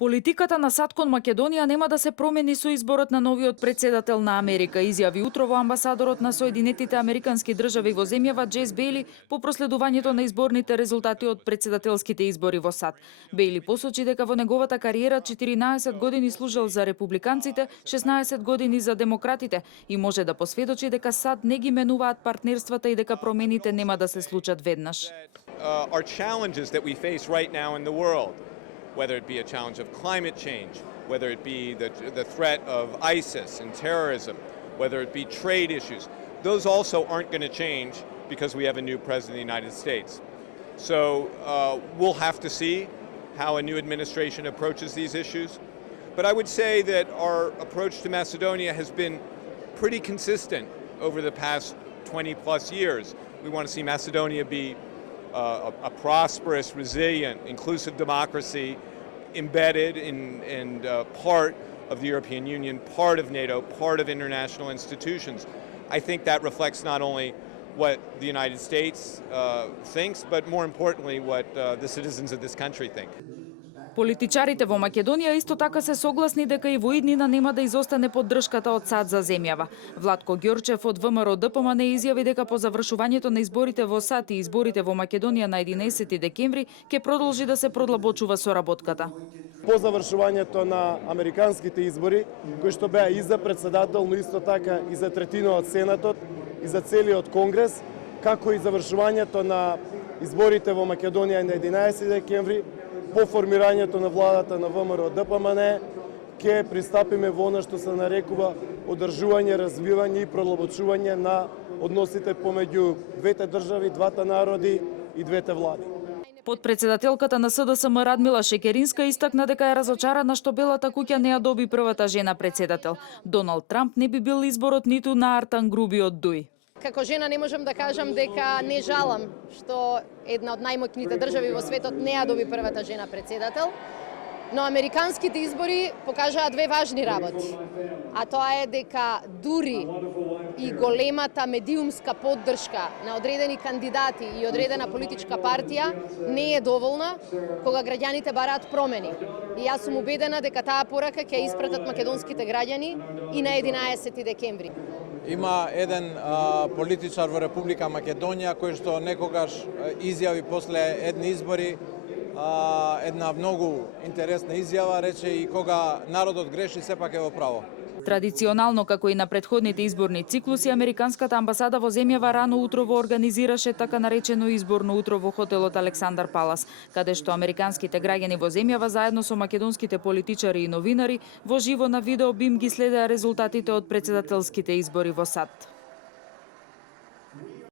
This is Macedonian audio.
Политиката на САД кон Македонија нема да се промени со изборот на новиот председател на Америка, изјави утрово амбасадорот на Соединетите Американски држави во земјава Џејс Бејли по проследувањето на изборните резултати од председателските избори во САД. Бејли посочи дека во неговата кариера 14 години служел за републиканците, 16 години за демократите и може да посведочи дека САД не ги менуваат партнерствата и дека промените нема да се случат веднаш. Are challenges that we face right now in the world, whether it be a challenge of climate change, whether it be the threat of ISIS and terrorism, whether it be trade issues. Those also aren't going to change because we have a new president of the United States. So we'll have to see how a new administration approaches these issues. But I would say that our approach to Macedonia has been pretty consistent over the past 20 plus years. We want to see Macedonia be a prosperous, resilient, inclusive democracy embedded and part of the European Union, part of NATO, part of international institutions. I think that reflects not only what the United States thinks, but more importantly what the citizens of this country think. Политичарите во Македонија исто така се согласни дека и во иднина нема да изостане поддршката од САД за земјава. Владко Ѓорчев од ВМРО ДПМН изјави дека по завршувањето на изборите во САД и изборите во Македонија на 11 декември ќе продолжи да се продлабочува соработката. По завршувањето на американските избори, кои што беа и за председател, но исто така и за третина од Сенатот и за целиот Конгрес, како и завршувањето на изборите во Македонија на 11 декември, по формирањето на владата на ВМРО ДПМН, ќе пристапиме во она што се нарекува одржување, развивање и продлабочување на односите помеѓу двете држави, двата народи и двете влади. Подпредседателката на СДСМ Радмила Шекеринска истакна дека е разочарана што Белата куќа не ја доби првата жена председател. Доналд Трамп не би бил изборот ниту на Артан Груби од Дуј. Како жена не можам да кажам дека не жалам што една од најмоćните држави во светот не ја доби првата жена председател, но американските избори покажаа две важни работи. А тоа е дека дури и големата медиумска поддршка на одредени кандидати и одредена политичка партија не е доволна кога граѓаните бараат промени. И јас сум убедена дека таа порака ќе испратат македонските граѓани и на 11 декември. Има еден политичар во Република Македонија кој што некогаш изјави после едни избори една многу интересна изјава, рече и кога народот греши сепак е во право. Традиционално, како и на претходните изборни циклуси, американската амбасада во земјава рано утрово организираше така наречено изборно утро во хотелот Александар Палас, каде што американските граѓани во земјава заедно со македонските политичари и новинари во живо на видео бим ги следеа резултатите од председателските избори во САД.